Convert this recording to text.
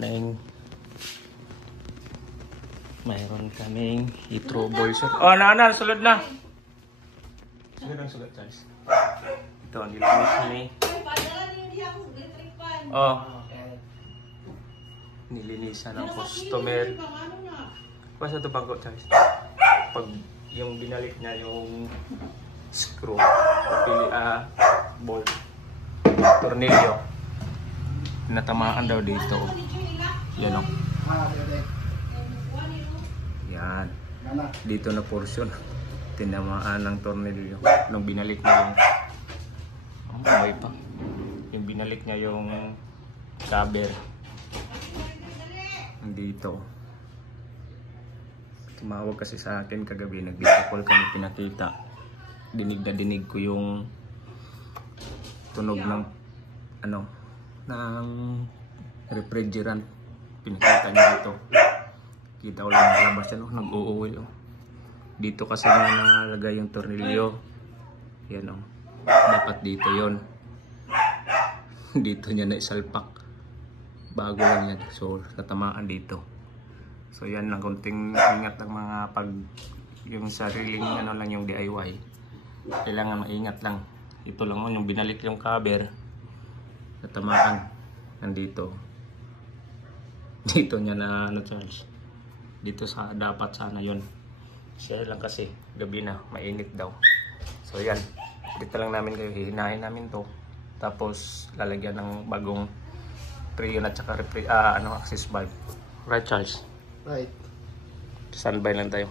morning. Mayroon kaming i-trouble shot. Oh, na, sulod na. Sulod, Charles. Ito, ang nilinis ni. Oh. Nilinisan ng customer. Basta ito bago, Charles. Pag yung binalik niya yung screw, bolt, tornilyo, natamaan daw dito. Yan o. Yan. Dito na portion. Tinamaan ng tornilyo. Nung binalik niya yung may pa. Yung binalik niya yung cover. Dito. Tumawag kasi sa akin kagabi. Nag-video call kami, pinakita. Dinig na dinig ko yung tunog ng ng refrigerant. Pinakita niya dito. Kita ko lang nalabas yan, nag-uuwi. Dito kasi nga nalagay yung tornilyo. Yan o. Dapat dito yon. Dito niya na isalpak. Bago lang yan. So, natamaan dito. So, yan lang. Kunting ingat ng mga pag yung sariling lang yung DIY. Kailangan maingat lang. Ito lang yung binalik yung cover. Natamaan. Nandito. Dito niya na Charles. Dito sa dapat sana yon. Siya lang kasi gabi na mainit daw. So yan, dito lang namin kayo, hihinahin namin to. Tapos lalagyan ng bagong preyon at saka access valve. Right, Charles? Right. Standby lang tayo.